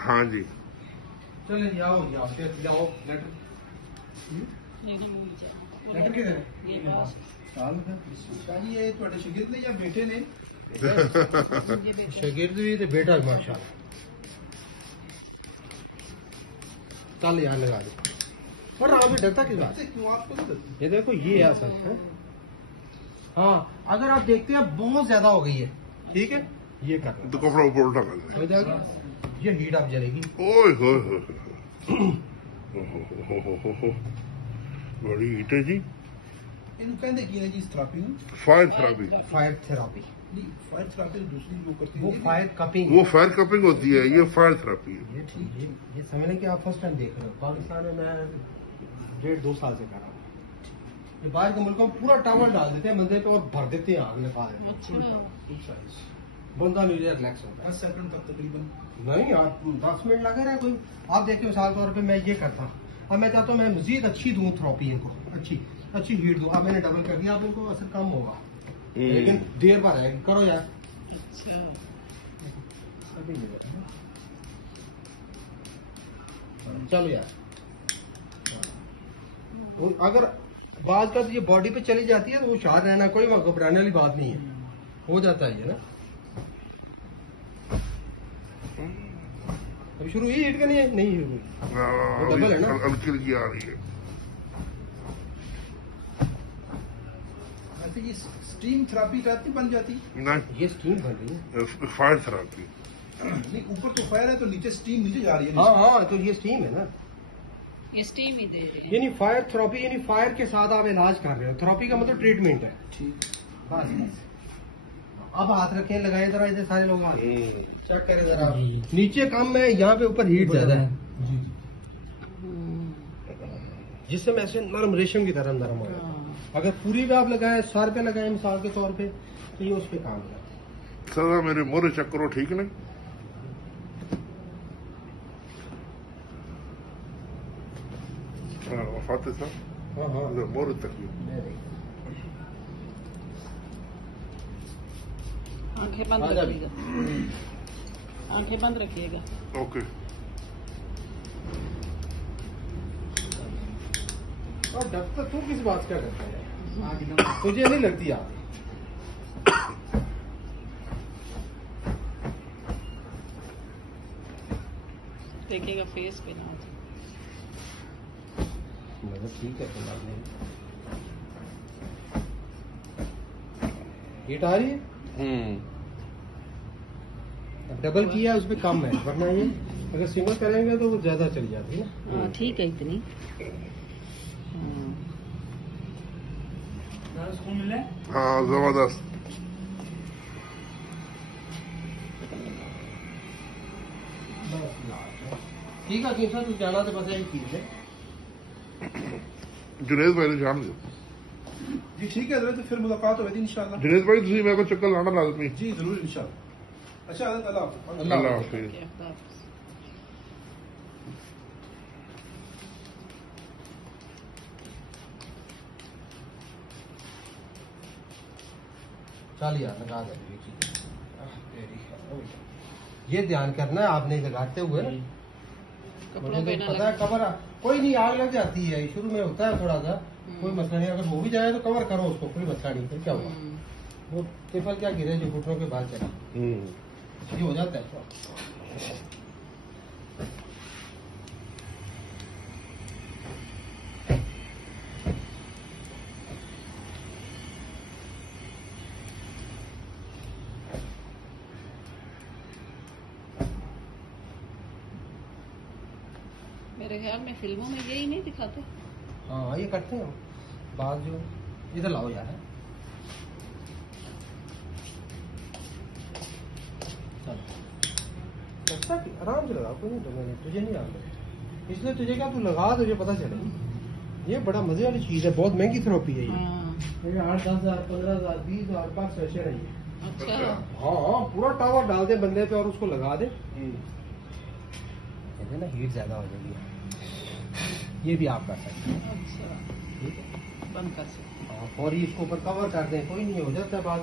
हाँ जी। चले आओ जाओ लेटर किधर है? ये ਤੁਹਾਡੇ ਸ਼ਾਗਿਰਦ ਨੇ ਜਾਂ ਬੇਟੇ ਨੇ? शागिर्द भी तो बेटा भी माशाल्लाह। चल यार लगा दे। और आप डरता किस बात से? ये देखो ये है असल है। हाँ अगर आप देखते हैं बहुत ज्यादा हो गई है, ठीक है, ये कर तो कपड़ा ऊपर उल्टा कर दे। हो जाएगा, ये हीट आप जलेगी। ओए होए होए बड़ी हीट है जी। इनको कहते की है जी इस थेरेपी में? Fire therapy. फायर थेरेपी नहीं, फायर थेरेपी दूसरी जो करती है वो फायर कपिंग। वो फायर कपिंग होती है, ये फायर थेरेपी है। ये ठीक है, ये समझ लें कि आप फर्स्ट टाइम देख रहे हो। पाकिस्तान में मैं 1.5-2 साल से कर रहा हूँ। ये बाहर के मुल्कों में पूरा टावर डाल देते हैं बंदे पे और भर देते हैं आग लगा देते हैं। बंदा नहीं रिलैक्स होता है 10 सेकंड तक तकरीबन। नहीं आप 10 मिनट लगे रहे कोई। आप देखिए मिसाल तौर पे मैं ये करता हूँ, अब मैं चाहता हूँ मैं मजीद अच्छी दूँ थेरेपी इनको, अच्छी हीट दूँ। अब मैंने डबल कर दिया, अब इनको असर कम होगा लेकिन देर पर है। करो यार। चलो यार। अगर बात का तो ये बॉडी पे चली जाती है तो वो शाद रहना, कोई घबराने वाली बात नहीं है, हो जाता है ये ना। अभी शुरू हुई हीट का नहीं हुई, डबल है ना, हल्की हल्की आ रही है। ये स्टीम थेरेपी टाइप नहीं बन जाती? नहीं, ये स्टीम बन रही है फायर थेरेपी। नहीं ऊपर तो फायर है तो नीचे स्टीम नीचे जा रही है। हाँ तो ये स्टीम है ना, ये स्टीम ही दे रहे हैं। यानी फायर थेरेपी, यानी फायर के साथ आप इलाज कर रहे हो। थेरेपी का मतलब ट्रीटमेंट है। ठीक बस। अब हाथ रखें, लगाए जरा, इधर सारे लोग हाथ चेक करें जरा। नीचे कम है, यहाँ पे ऊपर हीट ज्यादा है, जिससे मैं ऐसे नरम रेशम की तरह नरम हो गया। अगर पूरी पे आप लगाए, सर पे लगाए मिसाल के तौर पे, तो ये उस पे काम करता है। सर मेरे मोरे चेक करो, ठीक नहीं? फाते साहब, हाँ मोरे तक आंखें बंद रखिएगा, आंखें बंद रखिएगा। ओके। और डॉक्टर तू किस बात का करता है? तुझे नहीं लगती यार? देखिएगा फेस पे ना। ठीक है, हीट आ रही है। डबल किया उस पर कम है, वरना ये अगर सिंगल करेंगे तो वो ज्यादा चली जाती है ना। ठीक है इतनी। हाँ जबरदस्त। ठीक है सर, तू जाना तो बस यही चीज है। जुनेद भाई ने जान दो जी। ठीक है तो फिर मुलाकात होगी इंशाल्लाह। जुनेद भाई तुम मेरे को चक्कर लाना लाजमी। जी जरूर इंशाल्लाह। अच्छा अल्लाह हाफिज। चल यार लगा दे। ये ध्यान करना है आपने लगाते हुए ना, कपड़ों पे ना पता है कवर कोई नहीं, आग लग जाती है, शुरू में होता है थोड़ा सा, कोई मसला नहीं। अगर हो भी जाए तो कवर करो उसको, कोई मसला नहीं। फिर क्या हुआ, वो टिफल क्या गिरे जो घुटनों के बाद चला, ये हो जाता है। मेरे ख्याल में फिल्मों में यही नहीं दिखाते। हाँ ये करते हैं बात जो। इधर लाओ यार, आराम से लगा, कोई नहीं, तुझे नहीं आना, इसलिए तुझे क्या, तू लगा तुझे पता चलेगा। ये बड़ा मजे वाली चीज है, बहुत महंगी थेरेपी है ये। 8-10 हज़ार 15 हज़ार 20 हज़ार का सेशन है ये। अच्छा। हाँ पूरा टावर डाल दे बंदे पे और उसको लगा दे, कहते ना हीट ज्यादा हो जाएगी। ये भी आप कर सकते हैं। अच्छा, ठीक है, बंद कर सकते हैं। और इसको ऊपर कवर कर दें, कोई नहीं हो जाता बात।